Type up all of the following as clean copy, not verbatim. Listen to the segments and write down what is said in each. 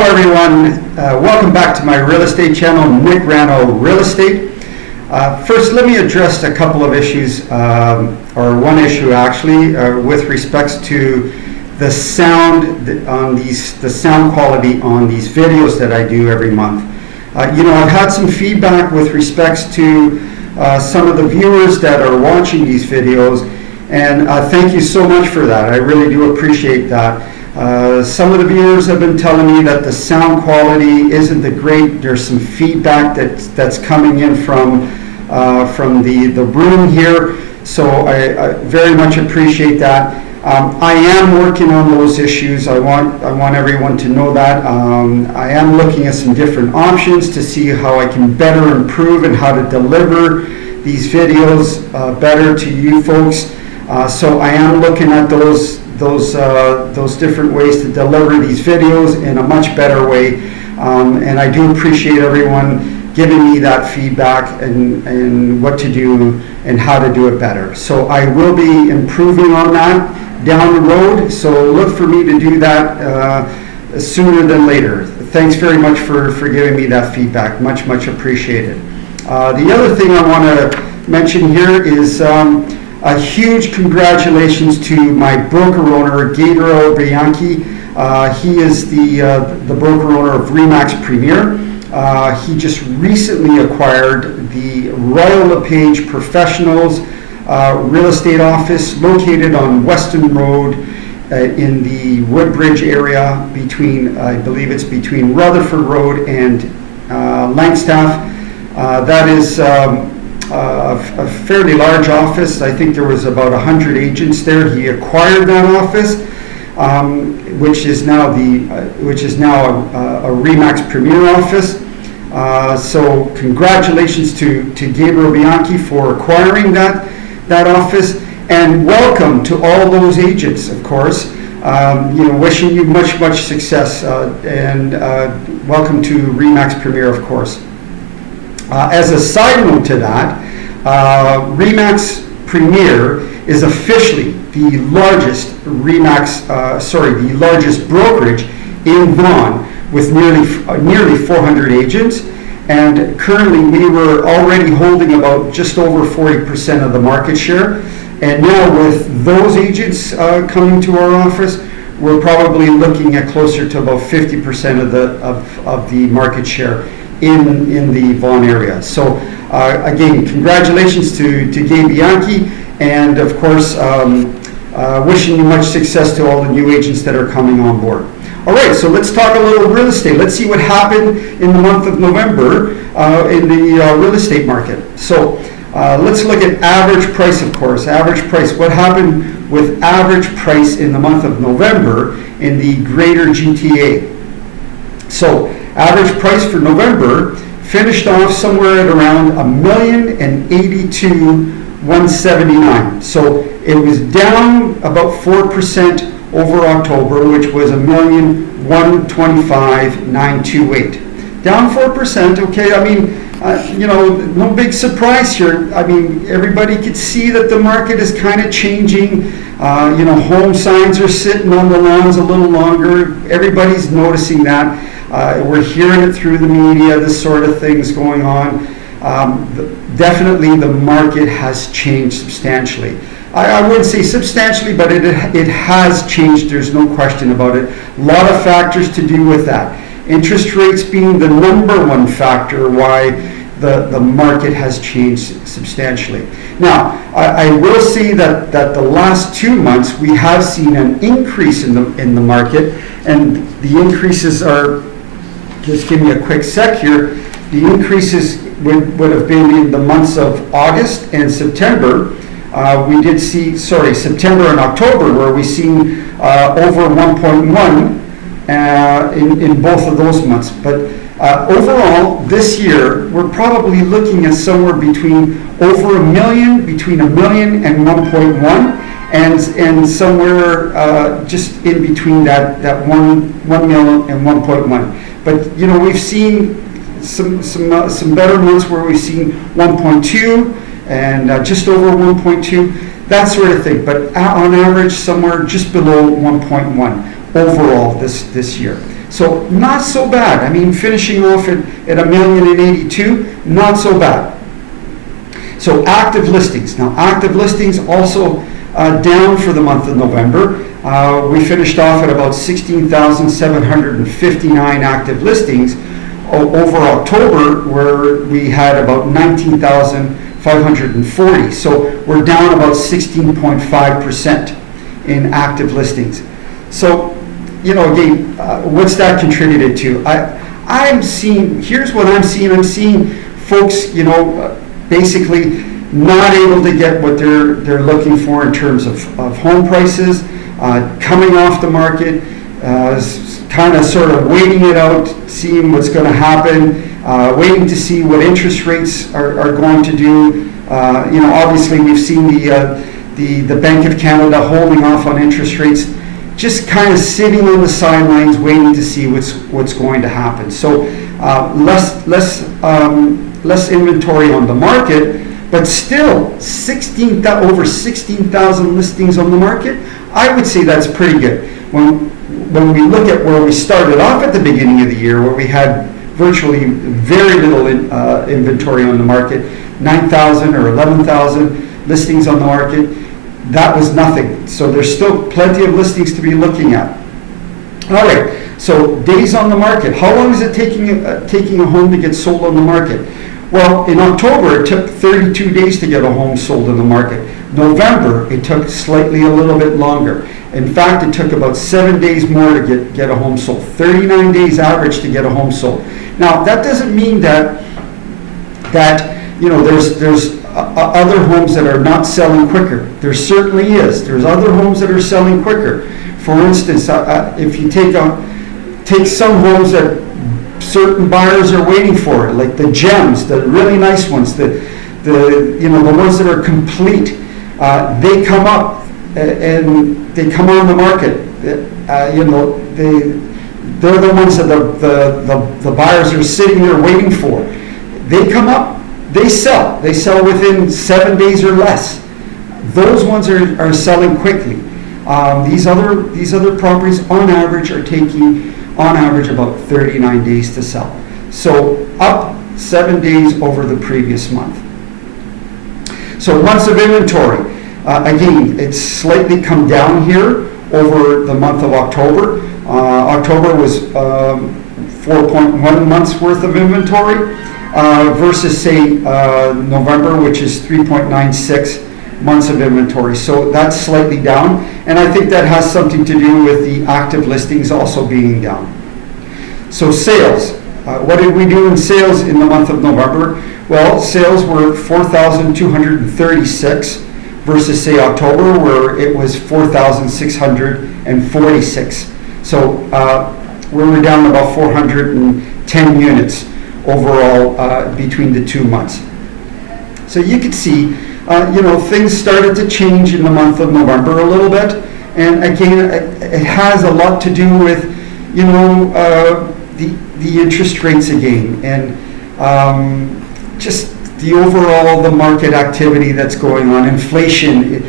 Hello everyone, welcome back to my real estate channel, Nick Rano Real Estate. First, let me address a couple of issues, or one issue actually, with respects to the sound on the sound quality on these videos that I do every month. I've had some feedback with respects to some of the viewers that are watching these videos, and thank you so much for that. I really do appreciate that. Some of the viewers have been telling me that the sound quality isn't that great. There's some feedback that's coming in from the room here, so I very much appreciate that. I am working on those issues. I want everyone to know that. I am looking at some different options to see how I can better improve and how to deliver these videos better to you folks. So I am looking at those different ways to deliver these videos in a much better way, and I do appreciate everyone giving me that feedback and what to do and how to do it better. So I will be improving on that down the road, so look for me to do that sooner than later. Thanks very much for giving me that feedback, much appreciated. The other thing I want to mention here is a huge congratulations to my broker owner, Gabriel Bianchi. He is the broker owner of RE/MAX Premier. He just recently acquired the Royal LePage Professionals real estate office located on Weston Road in the Woodbridge area I believe it's between Rutherford Road and Langstaff. That is a fairly large office. I think there was about 100 agents there. He acquired that office, which is now a RE/MAX Premier office. So congratulations to Gabriel Bianchi for acquiring that office, and welcome to all those agents, of course. Wishing you much success, and welcome to RE/MAX Premier, of course. As a side note to that, RE/MAX Premier is officially the largest the largest brokerage in Vaughan, with nearly 400 agents, and currently we were already holding about just over 40% of the market share, and now with those agents coming to our office, we're probably looking at closer to about 50% of the market share in the Vaughan area. So again, congratulations to Gabe Bianchi, and of course wishing you much success to all the new agents that are coming on board. All right, so let's talk a little real estate. Let's see what happened in the month of November in the real estate market. So let's look at average price, of course. Average price, what happened with average price in the month of November in the greater GTA. So average price for November finished off somewhere at around $1,082,179. So it was down about 4% over October, which was $1,125,928. Down 4%. Okay, I mean, no big surprise here. I mean, everybody could see that the market is kind of changing. Home signs are sitting on the lawns a little longer. Everybody's noticing that. We're hearing it through the media, this sort of things going on. Definitely the market has changed substantially. I wouldn't say substantially, but it has changed. There's no question about it. A lot of factors to do with that. Interest rates being the number one factor why the market has changed substantially. Now, I will say that the last 2 months we have seen an increase in the market, and the increases are, just give me a quick sec here, the increases would have been in the months of August and September. We did see, September and October, where we seen over 1.1 in both of those months. But overall, this year, we're probably looking at somewhere between over $1 million, between $1 million and 1.1, and somewhere just in between that 1 million and 1.1. But we've seen some better months where we've seen 1.2 and just over 1.2, that sort of thing. But on average, somewhere just below 1.1. overall this year. So not so bad. I mean, finishing off at $1,082,000, not so bad. So active listings. Now, active listings also down for the month of November. We finished off at about 16,759 active listings over October, where we had about 19,540. So we're down about 16.5% in active listings. So, again, what's that contributed to? Here's what I'm seeing. I'm seeing folks, basically not able to get what they're looking for in terms of home prices, coming off the market, kind of sort of waiting it out, seeing what's going to happen, waiting to see what interest rates are going to do. Obviously we've seen the Bank of Canada holding off on interest rates, just kind of sitting on the sidelines waiting to see what's going to happen. So less inventory on the market, but still over 16,000 listings on the market. I would say that's pretty good. When we look at where we started off at the beginning of the year, where we had virtually very little inventory on the market, 9,000 or 11,000 listings on the market, that was nothing. So there's still plenty of listings to be looking at. All right, so days on the market. How long is it taking a home to get sold on the market? Well, in October, it took 32 days to get a home sold in the market. November, it took a little bit longer. In fact, it took about 7 days more to get a home sold. 39 days average to get a home sold. Now, that doesn't mean that there's other homes that are not selling quicker. There certainly is. There's other homes that are selling quicker. For instance, if you take some homes that certain buyers are waiting for, like the gems, the really nice ones, the ones that are complete, they come up and they come on the market. They're the ones that the buyers are sitting there waiting for. They come up, they sell. They sell within 7 days or less. Those ones are selling quickly. These other properties on average are taking about 39 days to sell. So up 7 days over the previous month. So months of inventory. Again, it's slightly come down here over the month of October. October was 4.1 months worth of inventory versus, say, November, which is 3.96 months of inventory. So that's slightly down, and I think that has something to do with the active listings also being down. So sales. What did we do in sales in the month of November? Well, sales were 4,236 versus, say, October, where it was 4,646. So we were down about 410 units overall between the 2 months. So you could see, things started to change in the month of November a little bit. And again, it has a lot to do with, the interest rates again, and just the market activity that's going on, inflation,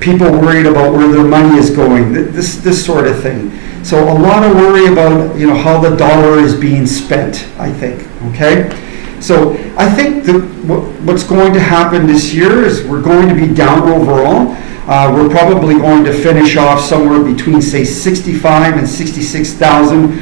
people worried about where their money is going, this sort of thing. So a lot of worry about, how the dollar is being spent, I think, okay? So I think that what's going to happen this year is we're going to be down overall. We're probably going to finish off somewhere between, say, 65 and 66,000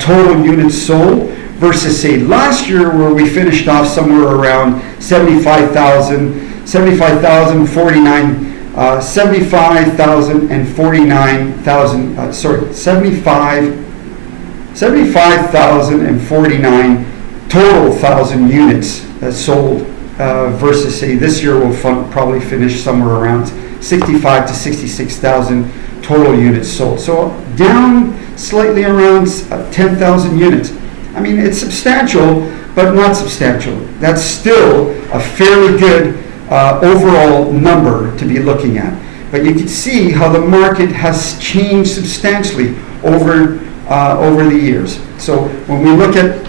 total units sold versus, say, last year, where we finished off somewhere around 75,049 total thousand units sold versus, say, this year we'll probably finish somewhere around 65 to 66,000 total units sold. So down slightly around 10,000 units. I mean, it's substantial, but not substantial. That's still a fairly good overall number to be looking at. But you can see how the market has changed substantially over the years. So when we look at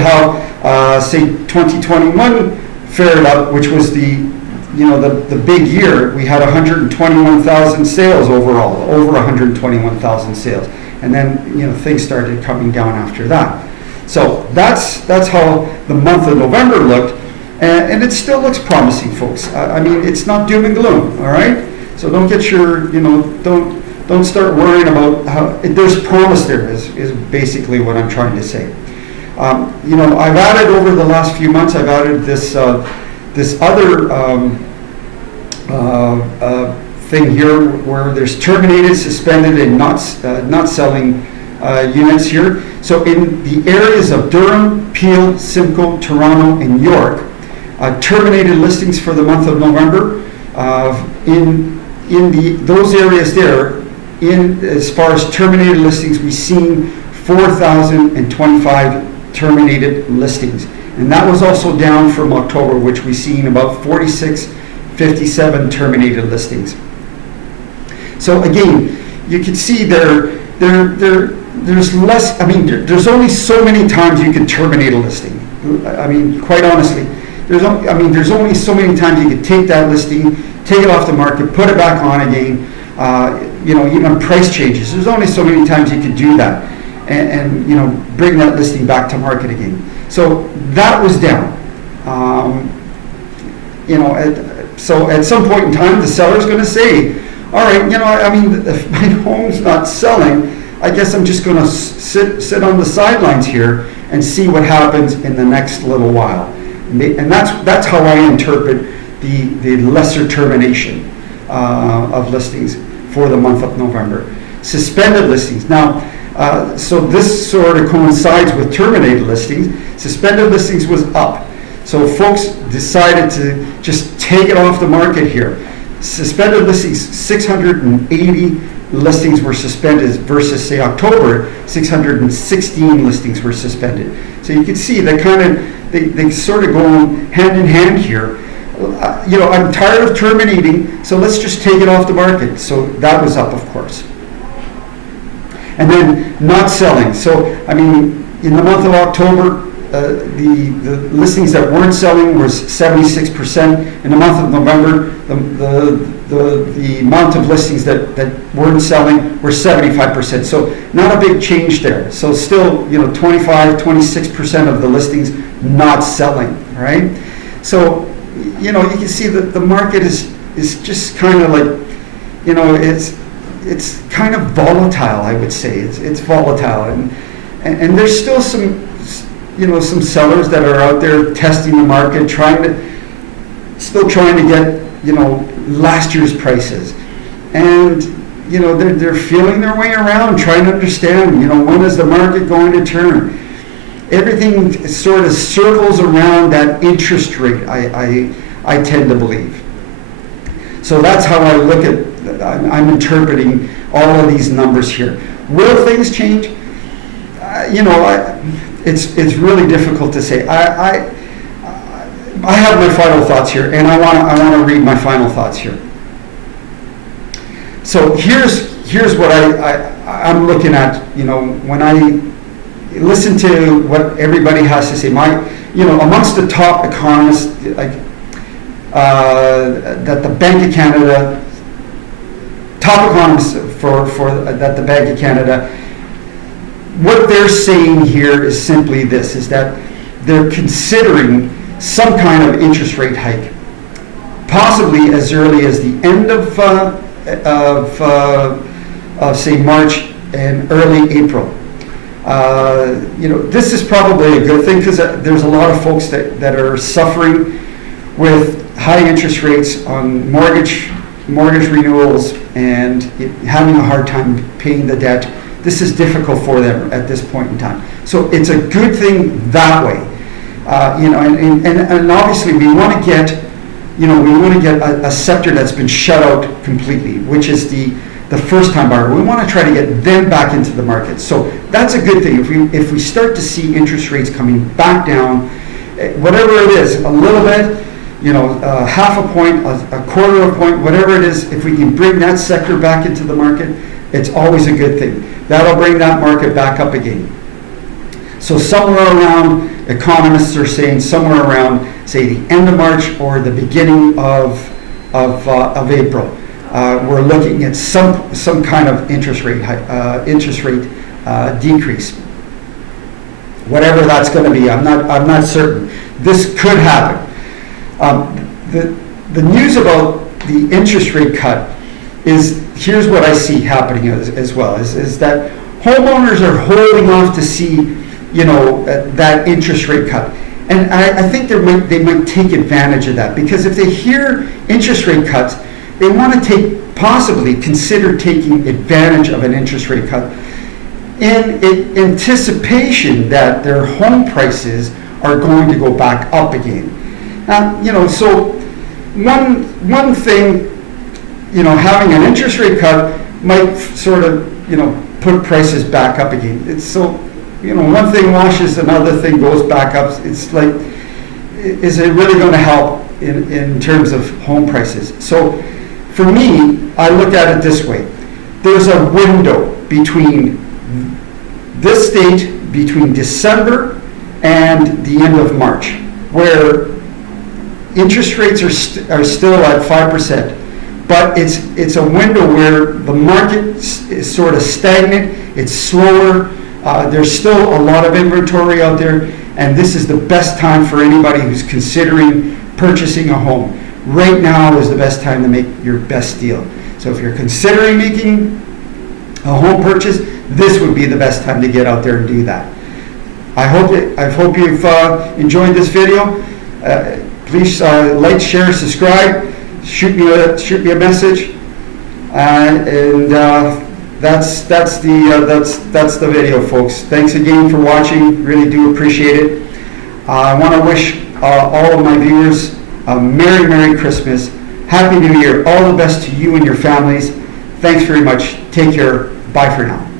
how say 2021 fared up, which was the the big year, we had 121,000 sales overall, over 121,000 sales. And then, things started coming down after that. So that's how the month of November looked. And it still looks promising, folks. I mean, it's not doom and gloom, all right? So don't get don't start worrying about how, there's promise there is basically what I'm trying to say. I've added over the last few months, I've added this other thing here where there's terminated, suspended, and not selling units here. So in the areas of Durham, Peel, Simcoe, Toronto, and York, terminated listings for the month of November. In those areas there, as far as terminated listings, we've seen 4,025 terminated listings. And that was also down from October, which we've seen about 57 terminated listings. So again, you can see there's less, there's only so many times you can terminate a listing. I mean, quite honestly, there's only so many times you can take that listing, take it off the market, put it back on again, even price changes. There's only so many times you can do that and bring that listing back to market again. So that was down. So at some point in time, the seller's going to say, all right, if my home's not selling, I guess I'm just going to sit on the sidelines here and see what happens in the next little while. And that's how I interpret the lesser termination of listings for the month of November. Suspended listings. Now, so this sort of coincides with terminated listings. Suspended listings was up. So folks decided to just take it off the market here. Suspended listings, 680 listings were suspended versus, say, October, 616 listings were suspended. So you can see they sort of go hand in hand here. I'm tired of terminating, so let's just take it off the market. So that was up, of course. And then not selling. So, in the month of October, the listings that weren't selling was 76%. In the month of November, the amount of listings that weren't selling were 75%. So not a big change there. So still, 26% of the listings not selling, right? So, you can see that the market is just kind of like, it's kind of volatile, I would say. It's volatile. And there's still some sellers that are out there testing the market, still trying to get, last year's prices. And, they're feeling their way around, trying to understand, when is the market going to turn? Everything sort of circles around that interest rate, I tend to believe. So that's how I look at, I'm interpreting all of these numbers here. Will things change? It's really difficult to say. I have my final thoughts here, and I want to read my final thoughts here. So here's what I'm looking at. When I listen to what everybody has to say, amongst the top economists, that the Bank of Canada, top economists that the Bank of Canada. What they're saying here is simply this, is that they're considering some kind of interest rate hike, possibly as early as the end of say, March and early April. This is probably a good thing because there's a lot of folks that are suffering with high interest rates on mortgage renewals and having a hard time paying the debt. This is difficult for them at this point in time. So it's a good thing that way. And obviously we want to get, a sector that's been shut out completely, which is the first-time buyer. We want to try to get them back into the market. So that's a good thing. If we start to see interest rates coming back down, whatever it is, a little bit, half a point, a quarter of a point, whatever it is, if we can bring that sector back into the market, it's always a good thing. That'll bring that market back up again. So somewhere around, economists are saying somewhere around, say, the end of March or the beginning of April, we're looking at some kind of interest rate decrease. Whatever that's going to be, I'm not certain. This could happen. The news about the interest rate cut is, here's what I see happening as well, is that homeowners are holding off to see, that interest rate cut. And I think they might take advantage of that, because if they hear interest rate cuts, they want to possibly consider taking advantage of an interest rate cut in anticipation that their home prices are going to go back up again. So one thing, having an interest rate cut might sort of, put prices back up again. It's so, one thing washes, another thing goes back up. It's like, is it really going to help in terms of home prices? So for me, I look at it this way. There's a window between this date, between December and the end of March, where interest rates are still at 5%, but it's a window where the market is sort of stagnant, it's slower, there's still a lot of inventory out there, and this is the best time for anybody who's considering purchasing a home. Right now is the best time to make your best deal. So if you're considering making a home purchase, this would be the best time to get out there and do that. I hope you've enjoyed this video. Please like, share, subscribe, shoot me a message, and that's the video, folks. Thanks again for watching. Really do appreciate it. I want to wish all of my viewers a Merry Christmas, Happy New Year. All the best to you and your families. Thanks very much. Take care. Bye for now.